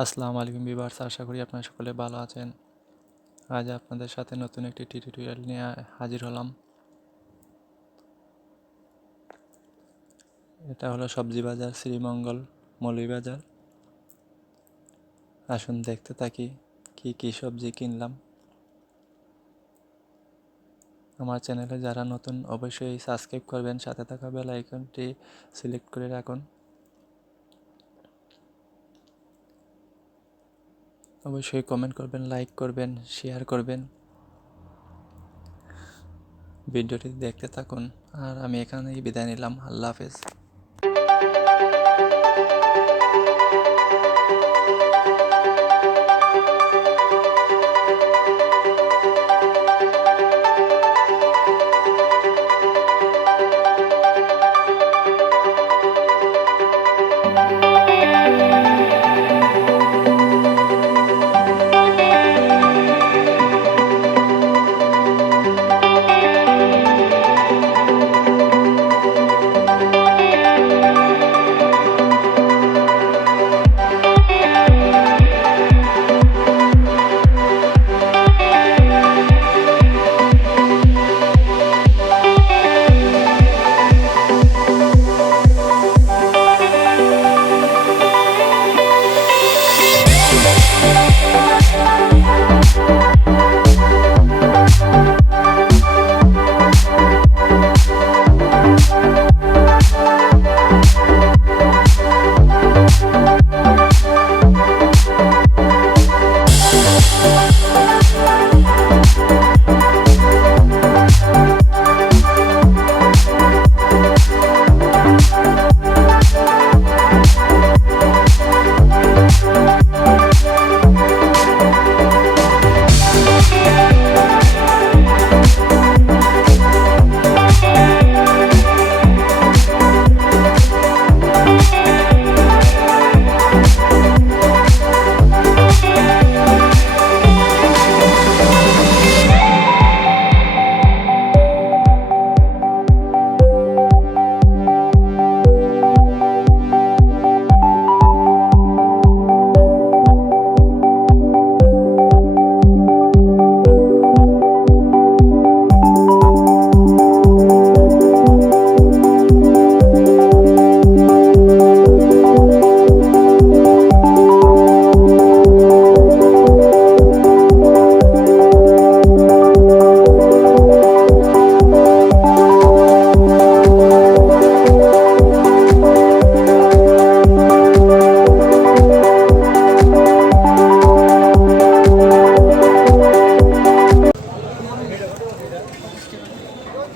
আসসালামু আলাইকুম ভিউয়ার্স, আশা করি আপনারা সকলে ভালো আছেন। আজ আপনাদের সাথে নতুন একটি টিউটোরিয়াল নিয়ে হাজির হলাম। এটা হলো সবজি বাজার শ্রীমঙ্গল মৌলভী বাজার। আসুন দেখতে থাকি কি কি সবজি কিনলাম। আমার চ্যানেলে যারা নতুন অবশ্যই সাবস্ক্রাইব করবেন, সাথে থাকা বেল আইকনটি সিলেক্ট করে রাখুন। অবশ্যই কমেন্ট করবেন, লাইক করবেন, শেয়ার করবেন। ভিডিওটি দেখতে থাকুন আর আমি এখানেই বিদায় নিলাম। আল্লাহ হাফেজ।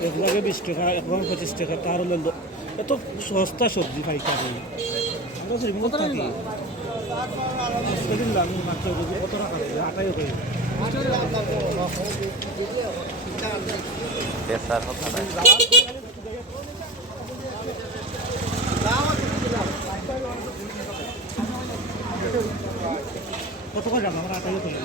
এগুলোকে 20 টাকা, এখন 25 টাকা। তার হলো এত সস্তা সবজি পাইকারি। আমরা শ্রীমঙ্গল থাকি, সেদিন আমি মাত্র কত টাকা দেবে? 8টাই হয়ে কত করে দাম? আমরা 8টাই হয়ে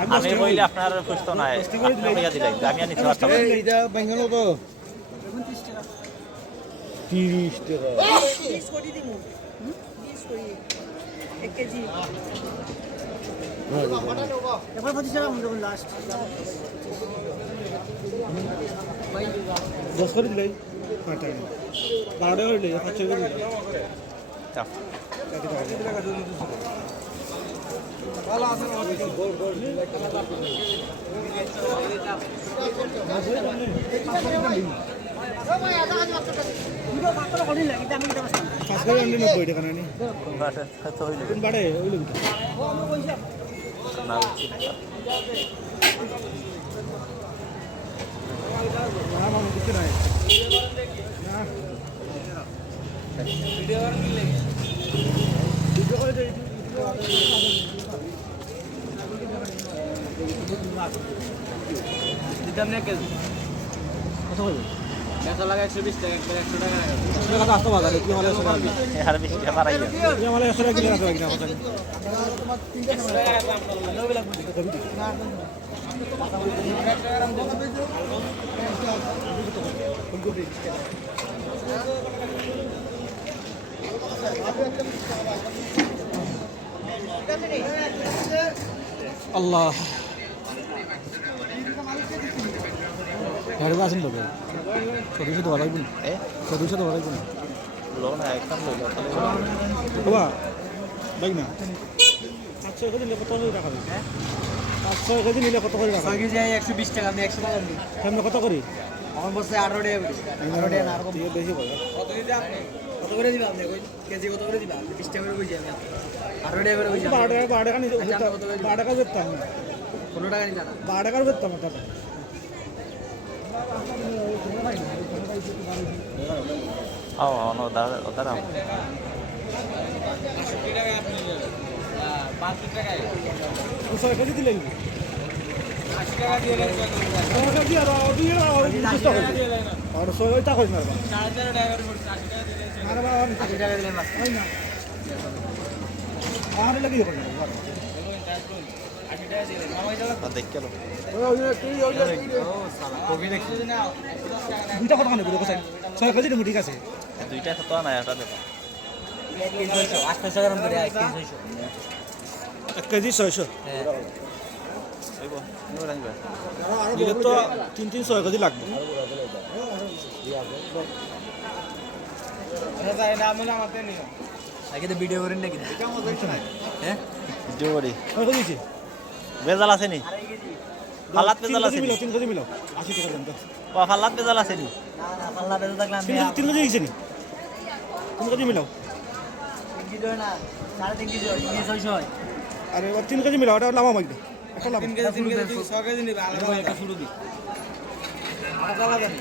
আমি বইলে আপনার সুস্থ নয়, আপনার দিলাই আমি আনি চড়াতাম এইটা বেঙ্গল তো 30 টাকা। 20 কোটি দিমু 20 কোটি 1 কেজি এবার 25 টাকা আমরা লাস্ট 10 করে দিলাই 5 টাকা 12 টাকা দিলাই 5 টাকা দিলাই। ভালো আছে না? গোল গোল দিতাম না কেজি কত হবে? 100 টাকা 120 টাকা 100 টাকা টাকা আসতো বাজারে কি হলে 100 টাকা আর 20 টাকা বাড়াই গেল কি হলে 100 টাকা কিলো আছে কিনা কথা না। আল্লাহ হেরে আসেন লোকে সদস্য তো ভালো না সদস্য তো ভালো না লোন একদম লইল বাবা ভাই না 500 কেজি নিলে কত করে টাকা হবে 500 কেজি নিলে কত করে টাকা 6 কেজি 120 টাকা আমি 100 টাকা দিই কেমন কত করি আমার বসে 18 টাকা করি 18 টাকা না আর কম বেশি বলে কত কেজি আপনি কত করে দিবা আপনি কই কেজি কত করে দিবা 20 টাকা করে কইছি আমি 18 টাকা করে কইছি 12 টাকা নিতে 12 টাকা বেচতাম 15 টাকা নিলা না 12 টাকা বেচতাম টাকা ওদার 65 টাকা আপনি নিলেন 5 টাকা 6 কেজি দিলেন 80 টাকা দিয়ে দেন 6 কেজি আর 20 টাকা আর 100 টাকা কইছ না 4.5 টাকা করে 80 টাকা দিয়ে দেন আর 80 টাকা দিলেন বাস হয় না আর লাগি হবে 80 টাকা দিয়ে দেন মামা এটা দেখ গেল কবি দেখছি না দুইটা কথা নেব কোথায় 6 কেজি ঠিক আছে দুইটা কত নাই এটা দেব 800 গ্রাম করে 1 কেজি 600 হ্যাঁ হইব নিও রাখবে দিলে তো 3-6 কেজি লাগবে আগে তো ভিডিও করেন নাকি হ্যাঁ জোরি কত দিয়েছি বেজাল আছে নি ফালাত বেজাল আছে নি 3 কেজি মিলাও 80 টাকা দেন তো ও ফালাত বেজাল আছে নি না না পাল্লা বেজে থাকলে আমি 3 কেজি দিয়েছি নি 3 কেজি মিলাও 3 কেজি হয় না 3.5 কেজি হয় 600 হয় আরে 3 কেজি মিলাও এটা লাভ আমাকে দে একটা লাভ 3 কেজি 6 কেজি নিবে আলাদা একটা শুরু দি আলাদা আলাদা নি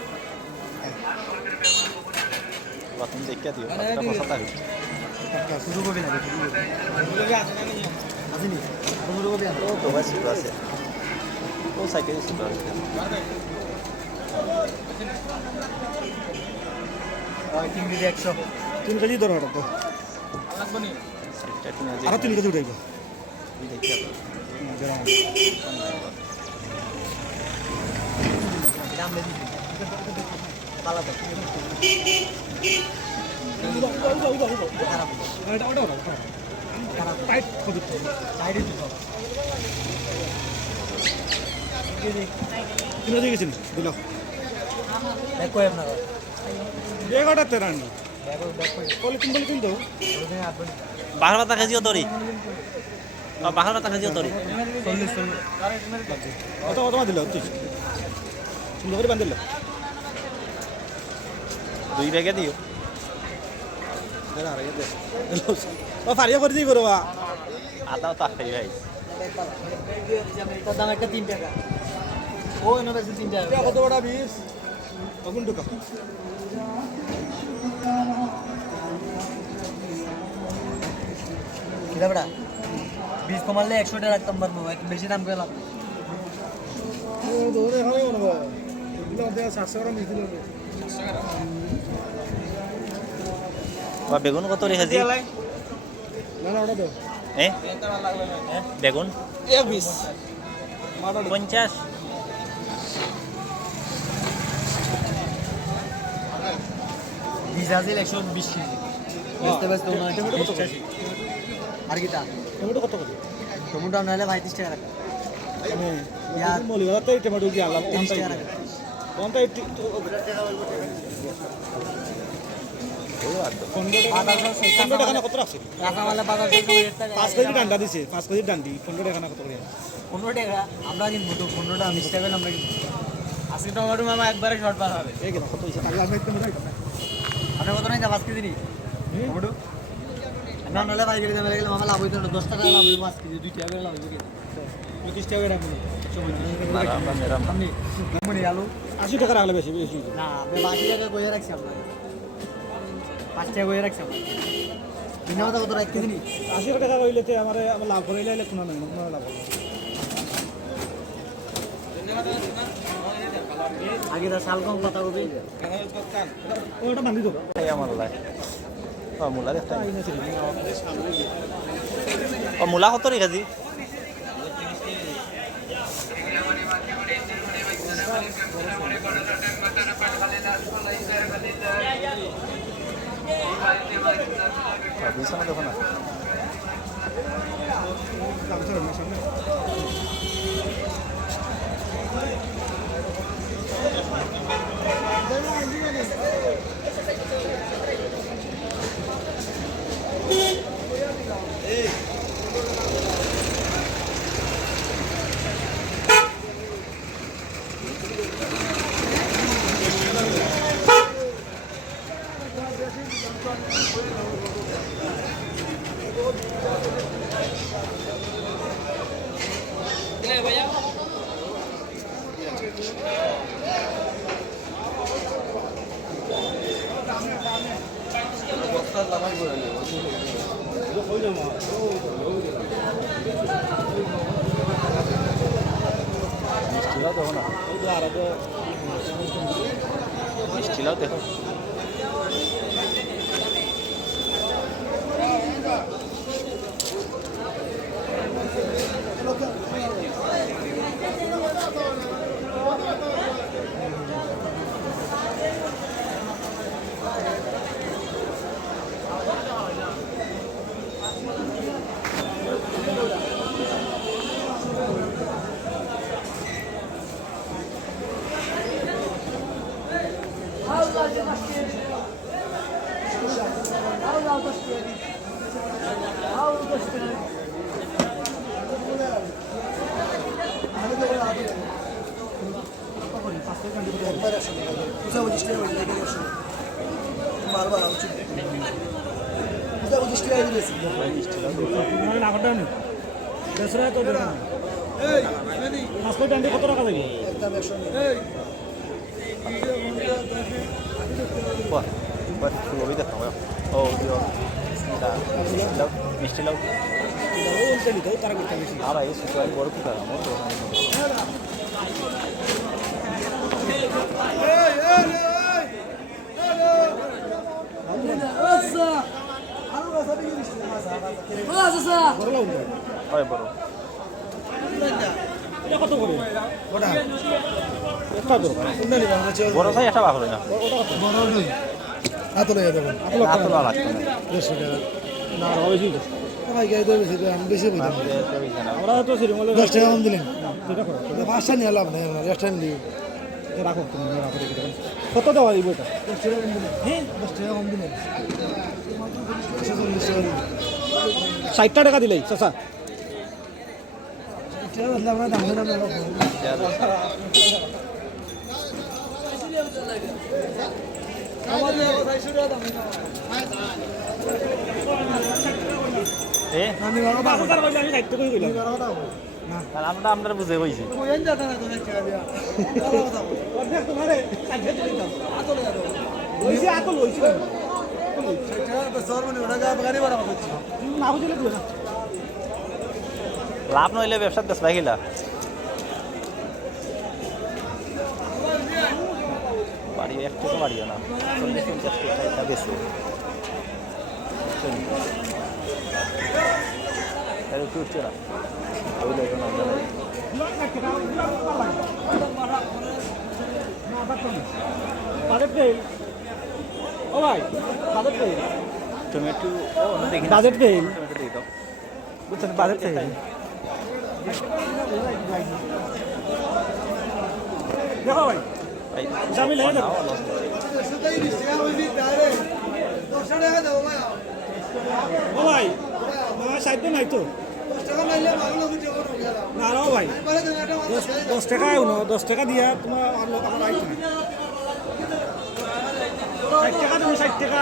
তুমি দেখিয়া দিও কতটা পয়সা দিও শুরু করবি না শুরু করবি আছে না নি আছে নি শুরু করবি ও তো আছে ও সাইকেল আছে 3 কেজি 100 3 কেজি ধরো এটা তো লাগবে নি আর 3 কেজি উঠাইবো দেখিয়া দাম বেশি পালা তো খারাপ এটা ওটা খারাপ টাইট কবি সাইডে দিও 3 কেজি গেছেন দিল দেখো আপনার বেগটা তেরানি দেখো দেখো বলি কিন্তু ওখানে আপনি বাহার পাতা খাজিও তরি বাহার পাতা খাজিও তরি 40 কত কত দিল সুন্দর করে বান্ধিল দুই ব্যাগে দিও ও ফারিয়া করে দিই বড় আদাও তা খাই ভাই এটার দাম একটা 3 টাকা ও এনে বেশি 3 টাকা কত বড় 20 তখন ঢুকা কিরা বড়া 20 কমালে 100 টাকা রাখতাম পারবো বেশি দাম গেলাম ধরে হবে মনে হয় এগুলো দেয়া 700 গ্রাম দিছিল বা বেগুন কত রে খাজি না না ওটা দাও বেগুন 20 50 20 আছে 120 কেজি বুঝতে পারছ না আর কি তা টমেটো কত কত টমেটো নাহলে 35 টাকা রাখা আমি ইয়ার মলিগাতে টমেটো কি আলাদা 30 টাকা রাখা কোনটা একটু পনেরো টাকা না কত রাখছে রাখা মানে বাজার থেকে 5 কেজি ডান্ডা দিছে 5 কেজি ডান্ডি 15 টাকা না কত করে 15 টাকা আমরা কিনবো তো 15 টাকা 20 টাকা আমরা কিনবো আজকে টমেটো মামা একবারে শর্ট বার হবে এই কেন কত হইছে আগে আমি একটু মনে আপনি কত নাই 5 কেজি নি টমেটো না নালে 5 কেজি মেরে গেলে মামা লাভ হইতো না 10 টাকা লাভ হইতো 5 কেজি 2 টাকা করে লাভ হইতো 25 টাকা রাখবো আপনি মনে আলু 80 টাকা রাখলে বেশি বেশি না আমি 5 টাকা কইয়া রাখছি আপনাকে 5 টাকা কইয়া রাখছি আপনাকে কিনা কত রাখ কেজি নি 80 টাকা কইলে তে আমার লাভ করাইলে কোনো নাই কোনো লাভ হবে আগে তো শাল কম কথা কবি ওটা বান্ধি দাও খাই আমার লাই ও মূলা দেখতে ও মূলা কত রে খাজি বিছানা দেখো না মিষ্টিলাও দেখো না, মিষ্টিলাও দেখো। কত টাকা দেবে? ফুলকপি দেখো ও মিষ্টিলাও তারা করতে বেশি আর এই শুক্রবার বড় কি করা আমার হয় বড় এটা কত করে? ওটা একটা দরকার বড় সাইজ একটা ভালো না আতলে দেবেন হাত না লাগবে না 100 টাকা না আর বেশি ভাই গাই দেবে সেটা আমি বেশি বললাম আমরা তো শ্রীমঙ্গলে 10 টাকা কম দিলেন এটা করো পাঁচটা নিয়ে লাভ নেই আমার রেস্ট টাইম দিই এটা রাখো তুমি রাখো দেখে কত দেওয়া দিব এটা? 10 টাকা কম দিলেন হ্যাঁ 10 টাকা কম দিলেন 60 টাকা দিলেই চাচা এটা আমরা দাম দাম এ আমি বাবা 5000 কইলে আমি 60 টাকা কইলাম আমরা আমরা বুঝে কইছি কোয়েন যাতা না তো টাকা দিয়া অর্ধেক তোমারে 60 টাকা দাও আতলে দাও লইছি আতল লইছি সেটা সর মানে ওটা গাড়ি ভাড়া করছি না বুঝলে দিও না লাভ নইলে ব্যবসা দেশ লাগিলা বাড়ি একটু তো বাড়িও না 40-50 টাকা বেশি তাহলে কি উঠছে না ওই লোক না জানাই ও ভাই বাজেট পেয়ে টমেটো ও না দেখি বাজেট পেয়ে টমেটো দিয়ে দাও বুঝছেন বাজেট পেয়ে দেখো ভাই ভাই আমি লেগে দেবো সেটাই দিছে ওই দিন দাঁড়ে 10 টাকা দাও ভাই ও ভাই আমার সাইড নাই তো 10 টাকা মাইলে ভালো লাগে টাকা গেল না ও ভাই বলে দেন এটা 10 টাকা আনো 10 টাকা দিয়া তোমার আমার আইতো না 60 টাকা তুমি 60 টাকা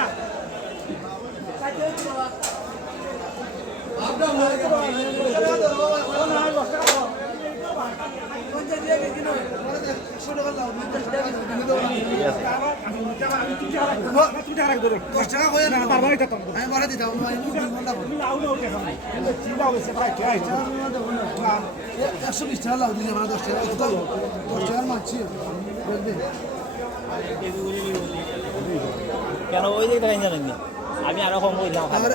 আমি বলে দিতাম আমি 2 ঘন্টা পর 120 টাকা লাভ দিলে আমরা 10 টাকা 10 টাকা মারছি বলবে কেন ওই যে দেখেন জানেন না আমি আরো কম কইলাম আর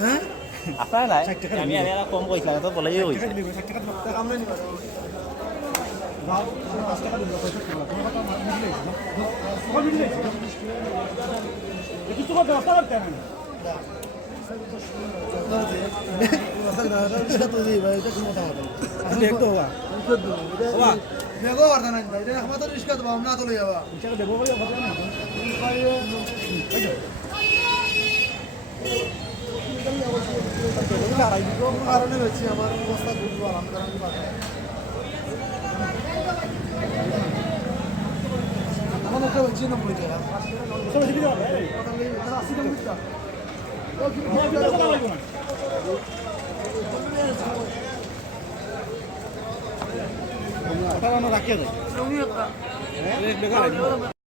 হ্যাঁ আপনারা নাই আমি আরো কম কইলাম তো বলেই হইছে আমরা নিব কিছু করতে পারতে না রিস্কা তো দিই ভাই এটা কোনো কথা হবে আমি দেখতো বাবা বাবা দেখো আর না ভাই এটা আমাদের রিস্কা তো আমরা তো লই যাবা রিস্কা দেবো কই কথা না ভাই কারণে হচ্ছে আমার অবস্থা বুঝবো আলহামদুলিল্লাহ আমার মুখে হচ্ছে না বলতে রাখিয়ে দেয়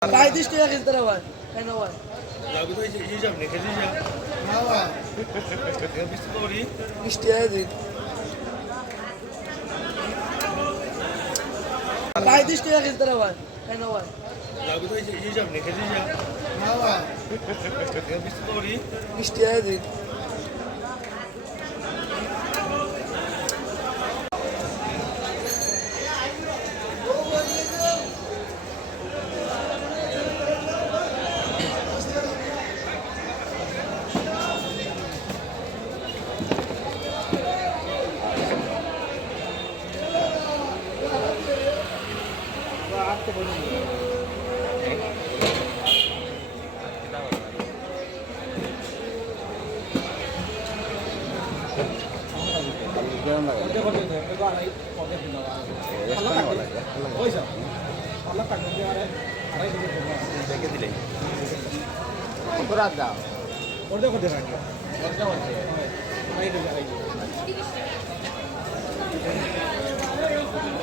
Vai disto ya que trabalho. Aí não vai. Isto é de. Vai disto ya que trabalho. Aí não vai. Isto é de.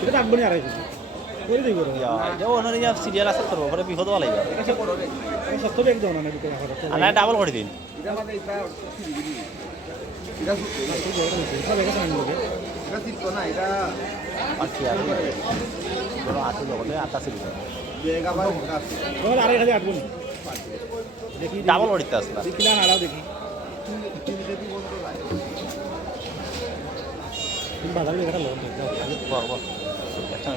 এটা রাখবো না আড়াইশো করে দিই করে সিরিয়াল আছে করবো পরে বিপদ হওয়া লাগবে সত্তর এক দাও না না বিকেল আর না ডাবল করে দিন আচ্ছা আটু জগতে আটা সিরিজ আড়াই হাজার আটবো দেখি ডাবল করিতে আসলা কিনা নাড়াও দেখি বাজারে একটা লোন বল বল একটা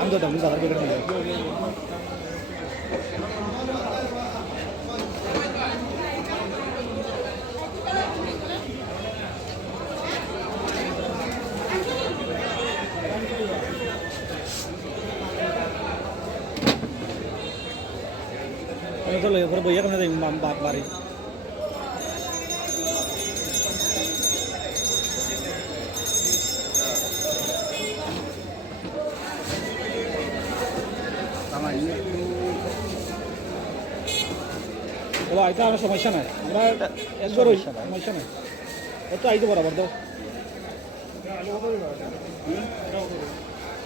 আমি তো দাম বাজারে একটা নিয়ে চলো এরপরে বইয়া কেন যাই বাড়ি বলো এটা আমার সমস্যা নাই আমরা একবার সমস্যা নাই ও তো আইতে বরাবর দাও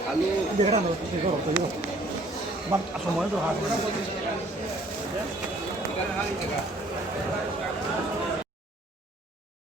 আলু দেখা না সময় তো হাত